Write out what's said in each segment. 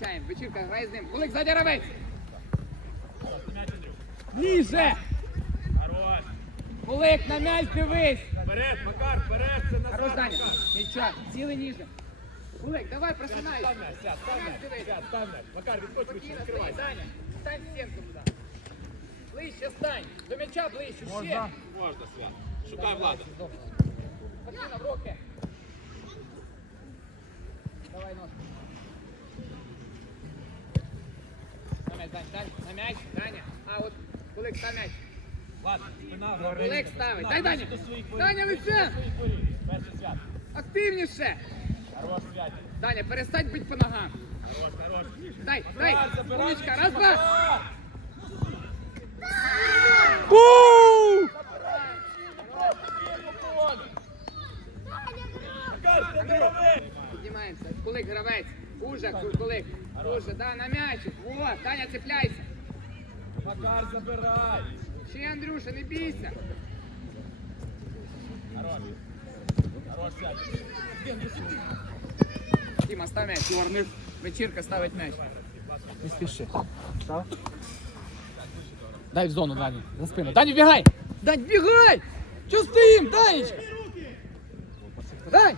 Зустрічаємо. Вечірка, грає з ним. Кулик, ззаді гравець. Ніже! Хорош. Кулик, на м'яч дивись. Вперед, Макар, вперед, це назад. Хорош, Даня. Макар. Нічого, цілий ніже. Кулик, давай, просинайся. Став м'яч, сядь, став На м'яч, м'яч дивись. сядь, став м'яч. Макар, відходь вище, Спокійно, відкривай. стій, Даня. Стань в стінку туди. Ближче стань. До м'яча ближче, ще. Можна? Можна, Свят. Шукай Влада. Спокійно, в руки. Давай ножку. М'яч, Дань, Дань, на м'яч, Даня. А от Кулик, став м'яч. Влад, спина. Кулик ставить. Дай, Даня. Даня, лице. Перший Свят. Активніше. Хорош, Свят. Даня, перестань бить по ногам. Хорош, хорош. Дай, дай. М'ячі, раз, два. Бу! Піднімаємося. Кулик, гравець. Уже, ку- кулик. Уже, да, на м'ячик. Вот, Даня, цепляйся. Макар, забирай. Ще, Андрюша, не бійся. Хорош. Хорош, Свят. Діма, став м'яч. Вечірка ставить м'яч. Не спіши. Став. Дай в зону, Дані. За спину. Дані, бігай! Дань, бігай! Чого стоїм, Данечка? Дань!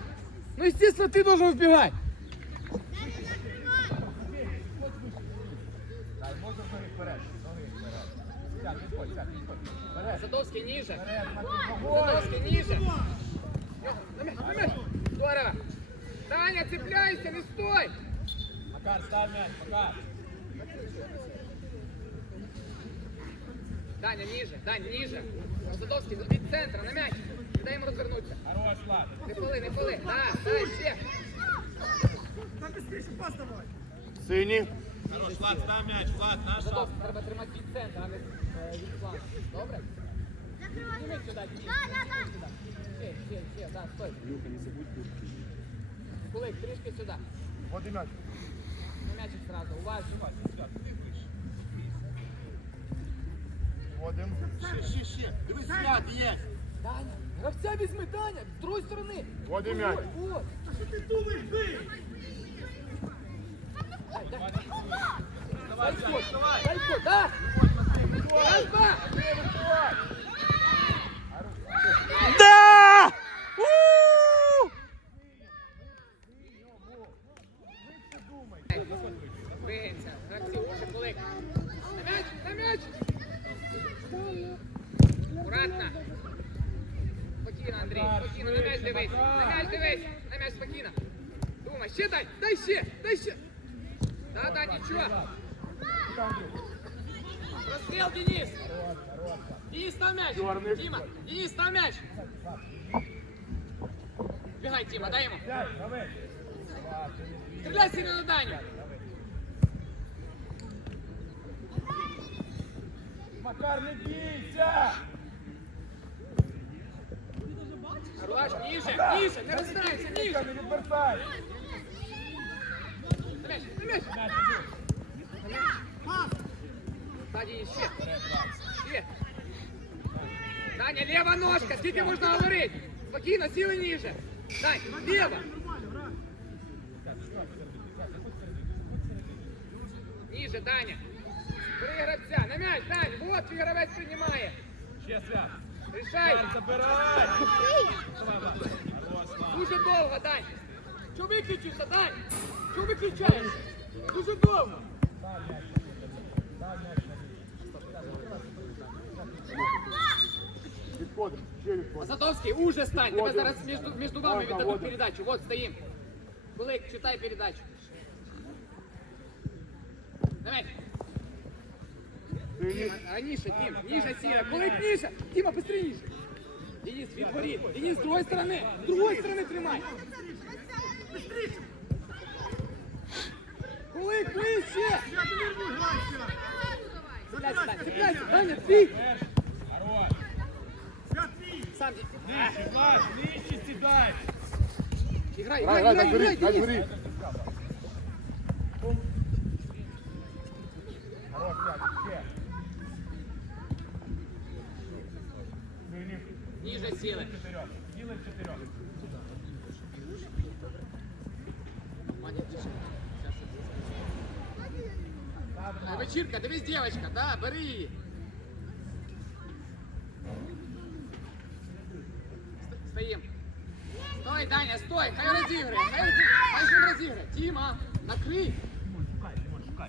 Ну, естественно, ты должен вбегать. На мяч, на мяч. Здорово. Даня, цепляйся, не стой. Макар, став м'яч, Макар. Даня, ниже, Дань, ниже. Задовский, від центра, на мяч. Не дай йому розвернутися. Хорош, Влад. Не пали, не пали. Да, дай, ще. Синій. Хорош, Влад, став м'яч, Влад, наш шанс. Задовский, треба тримати від центра, а не е, від флангу. Добре? Підніми сюди, підніми. Сюди. Ще, ще, ще, да, стой. Кулик, трішки сюди. Води м'яч. На м'ячик сразу, уважно. Водим. Ще, ще, дивись, Свят, є. Даня, гравця візьми, Даня, з другої сторони. Води м'яч. Вот, вот. Дай, дай. Давай, Свят, вставай. Дай ход, да. Раз, два. Да! У! Двигаємося, гравці, уже кулик. На м'яч, на м'яч. Аккуратно. Спокійно, Андрій, спокійно, на м'яч дивись. На м'яч дивись, на м'яч спокійно. Думай, ще дай, дай ще, дай ще. Да, да, нічого. Розстріл, Денис. Денис, став м'яч. Дима, Денис, став м'яч. Бігай, Тима, дай йому. Свят, давай. Стріляй сильно на Даню. Макар, не бійся. Хорош, ниже, ниже, не розстраюйся, Макар, ниже. не відвертай. На м'яч, на м'яч. М'яч іди. Сзади ще. Ще. Даня, лева ножка, скільки можна говорити? Спокійно, сіли ниже. Дань, лево. Ниже, Даня. Бери гравця, на м'яч, Дань, вот твій гравець приймає. Ще, Свят. Рішай. Макар, забирай. Давай, Влад. Хорош, Влад. Дуже довго, Дань. Чого виключився, Дань? Чого виключаєш? Дуже довго. Відходимо. Ще відходимо. Задовский, уже стань. Тебе Вот зараз он. между, между вами Вот он, віддадуть вот он. передачу. Вот стоим. Кулик, читай передачу. Давай. Синій. А, ниже, Дим, ниже сильно. Кулик ниже. Дима, быстрее ниже. Денис, відворіт. Денис, з другой стороны. С другой стороны тримай. Кулик, ближче. Цепляйся, Дань, цепляйся. Даня, ты. Хорош. Сам. Нижче, Влад, нижче сідай. Играй, Грай, играй, грай, играй, играй, так Денис. Хорош, ще. Синій. Ниже силы. Вечірка, дивись, дівчинка, да, бери її. Ст- Стоїм. Стой, Даня, стой, хай розіграє, хай розіграє, хай ж він розіграє. Тіма, накрий.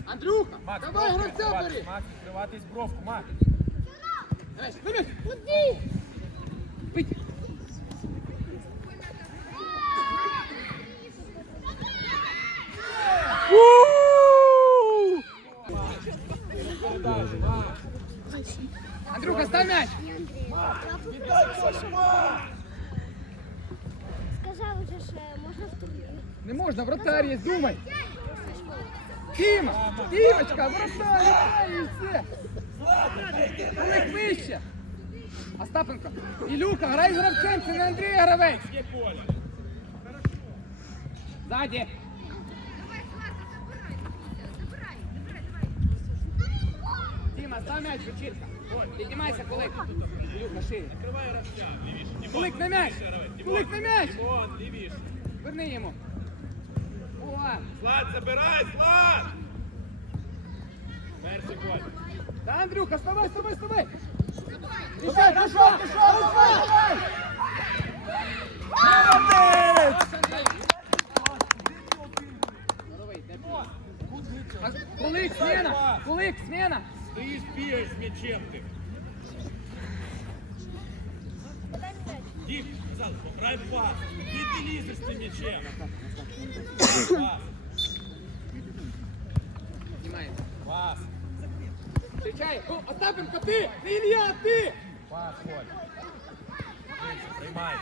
Андрюха, Макс, давай бровку гравця відкриватись, бери. Макс, відкриватись бровку, Макс. Дивись, вибіг. Куди? Вийдь. Андрюха, Не можна, вратар є, думай. Тіма, Тімочка, вратар, вратар і все. Олег вище. Остапенко. Ілюка, грай з гравцем, це не Андрій гравець. Ззаді. Тіма, став м'яч, вечірка. Піднімайся, Кулик. Ілюка, шире. Кулик на м'яч. Кулик на м'яч. Верни йому. О, Слад, забирай, Слад! Перший гол. да, Андрюха, вставай, вставай, вставай. Пішов, пішов, пішов. А, Кулик, смена, Кулик, смена. Стоїш, бігаєш з м'ячем ти. Дім, сказали, пограй в пас. Ти не лізеш з тим м'ячем. Пас, Знімаємо. пас, Встречай. О, Остапенко, ти, ти Ілля, ти. пас, Коль. Приймай.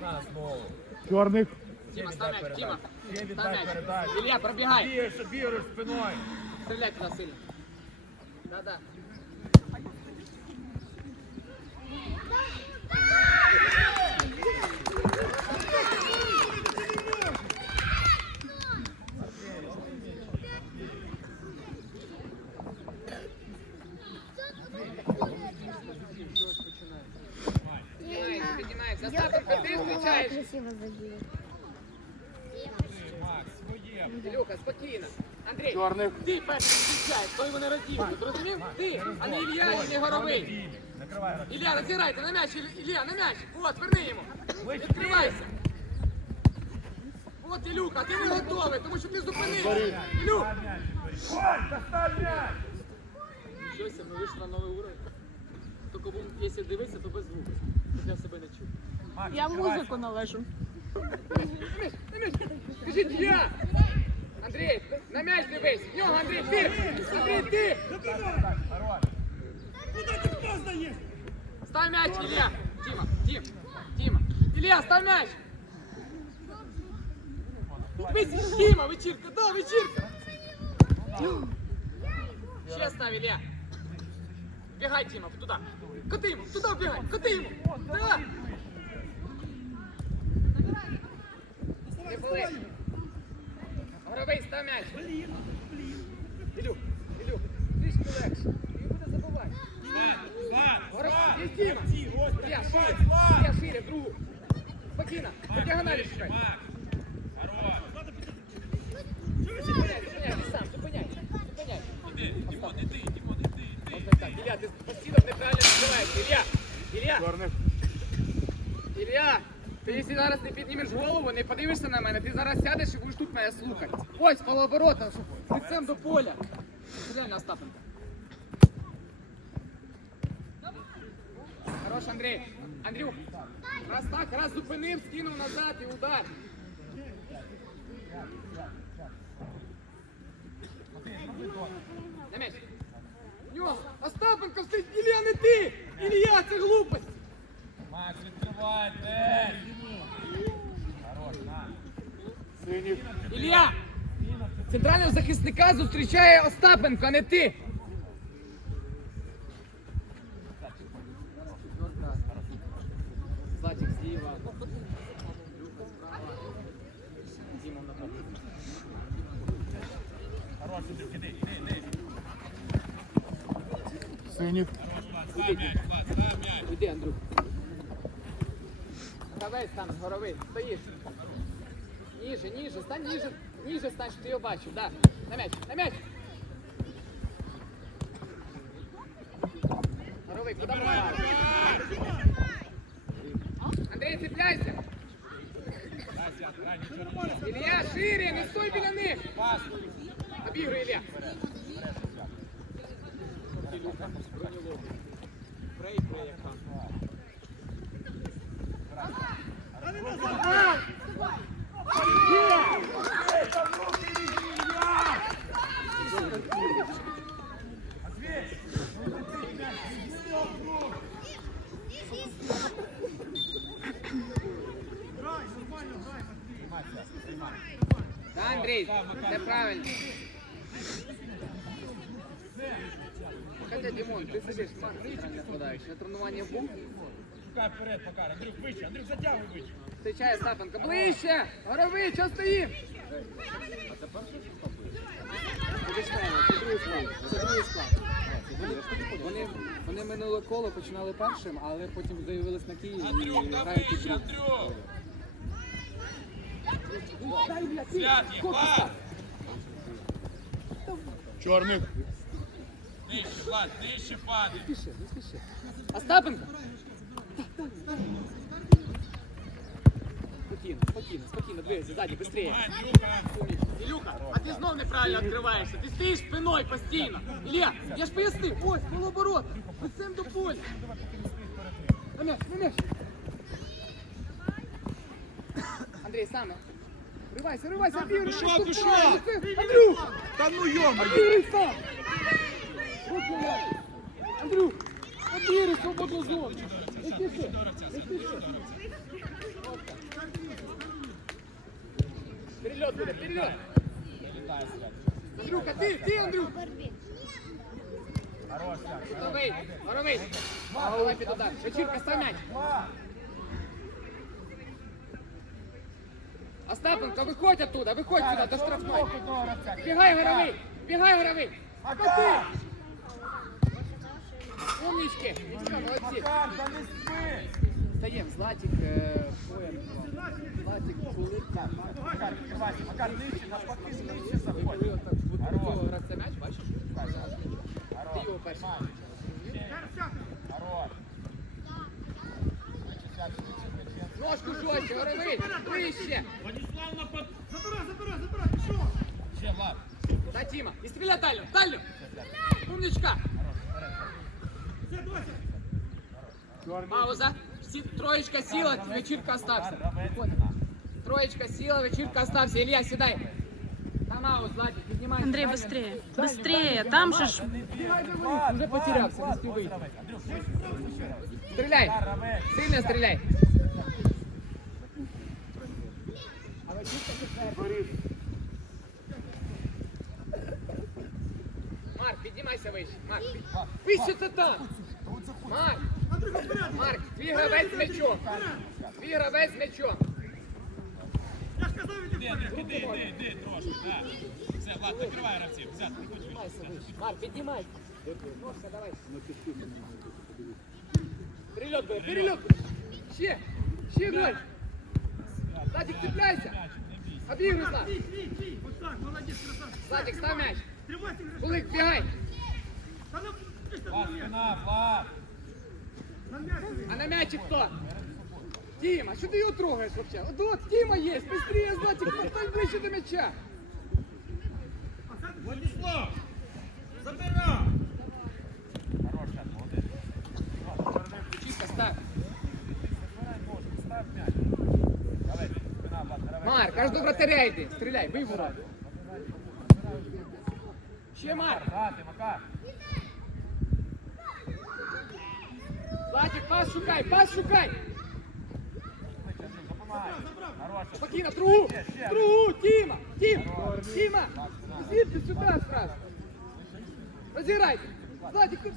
На знову. Чорних. Тіма, став м'яч, Тіма. Ще Став віддай м'яч. передачу. Ілля, пробігай. Бігаєш, бігаєш спиною. Стріляй туди сильно. Да-да. Піднімається, піднімається. Остапенко, ти зустрічаєш. Красиво забили. Андрій, Чорних. ти перший зустрічаєш, той вони розділили. Зрозумів? Ти, а не Ілля, і не Накривай. Ілля, розіграйте на м'яч, Ілля, на м'яч. От, верни йому. Відкривайся. От, Ілюха, ти не готовий, тому що ти зупинився. Ілюх. Щось, ми вийшли на новий уровень. Тільки якщо дивитися, то без звуку. Я себе не. Макс, Я музику належу. Скажіть я! Андрій, на м'яч дивись! В нього, Андрій, ти! Андрій, ти! Хорош. Став м'яч, Ілля! Тіма, Тім, Тіма! Ілля, став м'яч! Дивись, Тіма, вечірка, да, вечірка! Ще став, Ілля! Бігай, Тіма, туди! Коти йому, туди бігай, коти йому! Да! Не боли! Горовий, став м'яч! Ілюх, Ілюх, трішки легше, і буде забувати. Слад, Слад, Горовий, Слад. є Тіма! Ті, ось Я так, шире, Слад. я шире, другу. Спокійно, по Макс, діагоналі ближче, шукай. Макс. Хорош. Зупиняй, зупиняй, ти сам, зупиняй, зупиняй. Іди, Дімон, іди, Дімон, іди, іди. Ось так, Ілля, ти постійно неправильно відкриваєш. Ілля, Ілля, Чорних. Ілля, ти якщо зараз не піднімеш голову, не подивишся на мене, ти зараз сядеш і будеш тут мене слухати. Ось, полоборота, щоб лицем до поля. Реально, Остапенко. Хорош, Андрій. Андрюх, раз так, раз зупинив, скинув назад і удар. На м'яч. В нього. Остапенко стоїть, Ілля, не ти! Ілля, це глупость! Макс, відкривай, десь. Хорош, на. Синіх. Ілля! Центрального захисника зустрічає Остапенко, а не ти! Бачив. Да. На м'яч, на м'яч. Андрій, це правильно. Хотя, Димон, ти сидиш сам нападаєш. На тренування був? Шукай вперед, Макар. Андрюк, вище, Андрюк, затягуй вище. Зустрічає Сапенко. Ближче! Горовий, що стоїм? Це другий склад. Вони, вони минуле коло починали першим, але потім заявились на Київ Андрюк, вище. Андрюк. Дай, блядь, ти! Свят є, Корпус Влад. так. Чорних. Нижче, Влад, нижче падай. Спіши, не спіши. Остапенко! Спокійно, спокійно, спокійно, двигайся, ззаді, быстрее. Андрюка. Ілюха, а ти знов неправильно відкриваєшся. Ти стоїш спиною постійно. Ілля, я ж пояснив, ось, полоборот, лицем до поля. На м'яч, на м'яч. Андрій, саме. Ривайся, ривайся, Андрій, Пішов, пішов. Андрюх, Та ну йома. Андрій, сам. От на м'яч. Андрюх, Андрій, свободну зону. Не спіши, не спіши. Перельот буде, перельот. Андрюха, ти, ти, Андрюх. Горовий, горовий. Голова під удар. Вечірка, став м'яч. Остапенко, виходь оттуда, виходь сюди, до штрафної. Бігай, горовий, бігай, горовий. Ти. Умнички. Молодці. Стаєм, Златик, е, Поєн, Златик, Кулик. Макар, відкривайся. Макар, нижче, навпаки, нижче заходь. Ви Ножку жорстче, горовий, вище. Владислав напад. Забирай, забирай, забирай, пішов. Ще, Влад. Да, Тима, и стреляй дальню, дальню. Умничка. Все, Дося. Пауза. Всі- Троечка сіла, вечірка остався. Виходь. Троечка сіла, вечірка остався. Илья, сідай. Там аут, Златик, піднімайся. Андрей, Дальню. быстрее. Дальню, Быстрее. дальню. Там же ж... Бігай, бігай, Уже потерявся, не спів вийти. Андрюк, Стреляй. Сильно стреляй. Вище. Марк, вище ти там. Марк. Марк, твій гравець з м'ячом. Твій гравець з м'ячом. Я ж казав, іди Іди, вперед. Іди, іди, іди трошки, так. Все, Влад, накривай гравців. Вище. Марк, піднімайся. Ножка, давай. Перельот буде, перельот буде. Ще, ще грай. Садик, цепляйся. Обігруй, красавчик. Златик, став м'яч. Кулик, бігай. А на мяче кто? Дима, что ты ее трогаешь вообще? Вот, вот Дима есть, быстрее, Златик, подстань ближе до мяча. Владислав. Забирай. Хорош, молодець. Чисто ставь. Марк, аж до вратаря йди. Стреляй, бий ворота. Ще Марк. Макар. Златик, пас шукай, пас шукай. Допомагай. Хорош. Спокійно, другу, другу, Тима, Тим, Тима. Звідти сюди сразу. Розіграйте. Златик, ти-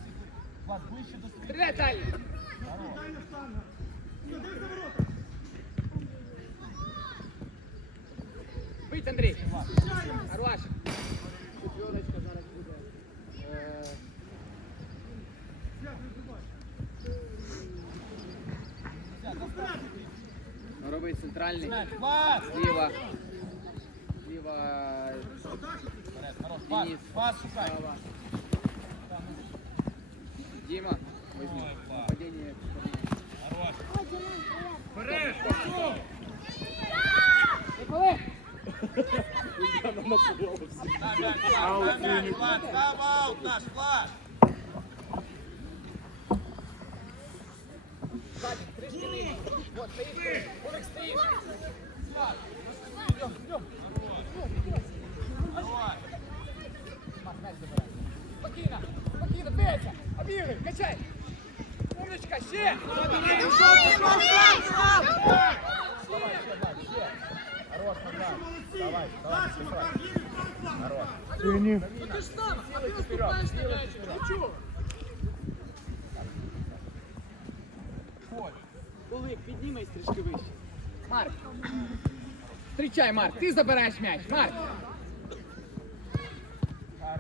Влад, ближче до стрічки. стріляй далі. Дай на штангу. Все, дивись за ворота. Бить, Андрій. Хорош. Четверочка зараз буде. Робить центральний. Зліва. Зліва. Денис. Справа. Дима. Возьми. Нападение. Хорош. Вперед! Пошел! Николай! Аут наш флаг! Вот, стоїть. Кулик стоїть. Влад. Идем, идем. Хорош. Маш, мяч забирай. Спокійно, спокійно, бейся. Обігай, качай. Умничка, ще. Пішов, пішов, сам, сам. Давай, ще, Влад, ще. Хорош, Назар. Давай, давай, Хорош. Встрічай, Марк. Ти забираєш м'яч. Марк.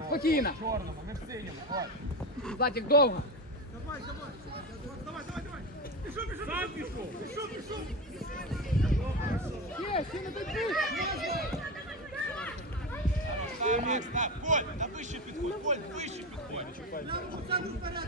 Спокійно. Чорному, не в синьому, ходь. Златик довго. Давай, давай. Давай, давай, давай. Пішов, пішов. Сам пішов. Пішов, пішов. Ще, ще не добіг. Став, Макс, став. Коль, на вище підходь, Коль, вище підходь. Сам вперед.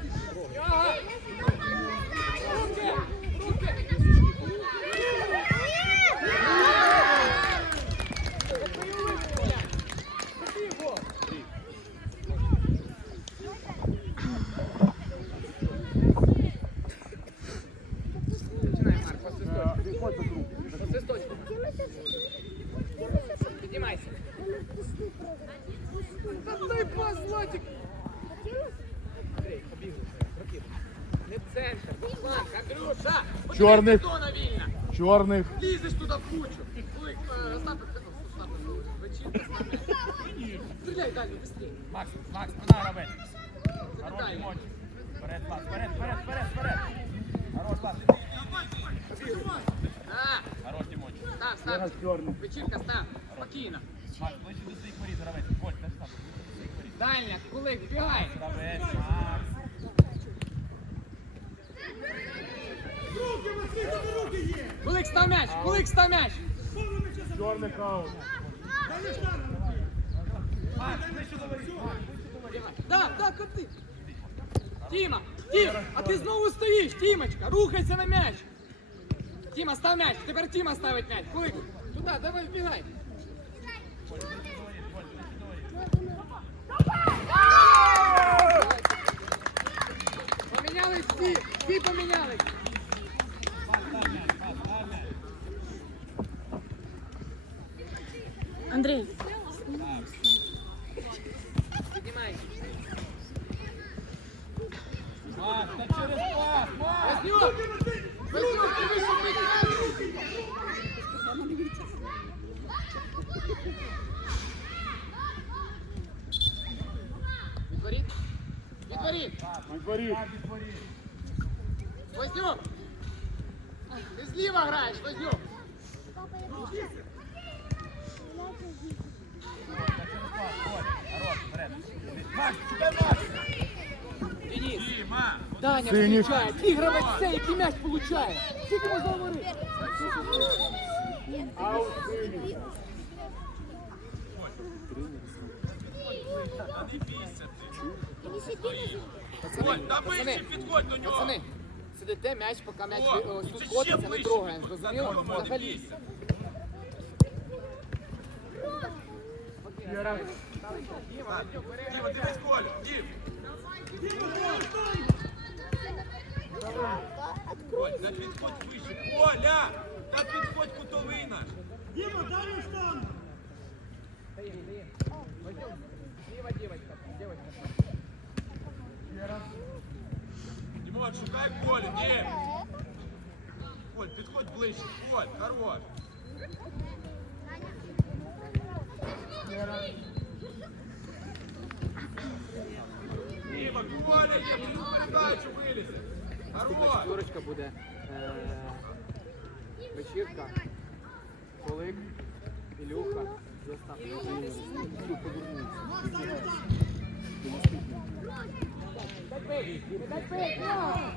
Андрюша. Подивись, Чорний. зона вільна. Чорних. Лізеш туди в кучу. Ой, е, Остап, ну, Остап, вечірка ставить. Стріляй далі, швидше. Макс, Макс, спина робить. Хорош, Далі. Дімон. Вперед, Влад, вперед, вперед, вперед, вперед. Хорош, Влад. А, Хорош, Дімончик. став, Зараз став. чорний. Вечірка, став. Спокійно. Макс, ближче до своїх воріт, гравець. Коль, теж став. ближче до своїх воріт. Дальня, кулик, бігай. Гравець, Макс. Кулик, став м'яч, кулик, став м'яч. Повну м'яча забрав. Чорних аут. Дай м'яч на руки. Макс, ближче до воріт. Да, да, коти. Тіма, Тім, а ти знову стоїш, Тімочка, рухайся на м'яч. Тіма, став м'яч, тепер Тіма ставить м'яч. Кулик, туди, давай, вбігай. Помінялись всі, всі помінялись. Андрій, Піднімай. Макс, та через пас, Макс. Вознюк! Вознюк, ти вийшов вийти. Відворіт. Відворіт. Відворіт. Вознюк. Ти зліва граєш, Вознюк. Папа, я хочу. Хорош, Даня включає, ти гравець це, який м'яч получає. Скільки можна говорити? Пацани, підходь до нього. Пацани, сидите м'яч, поки м'яч о, сходиться, не трогаємо. Зрозуміло? Взагалі. Діма, дивись, Коль, Дім. Коль, та підходь вище. Коля, та підходь кутовий наш. Діма, дай м'яч там. Слева девочка, девочка. Дімон, шукай Колю, Дім. Коль, підходь ближче. Коль, хорош. Хорош. Четверочка буде. Е, вечірка. Колик, Ілюха, Остап. Дай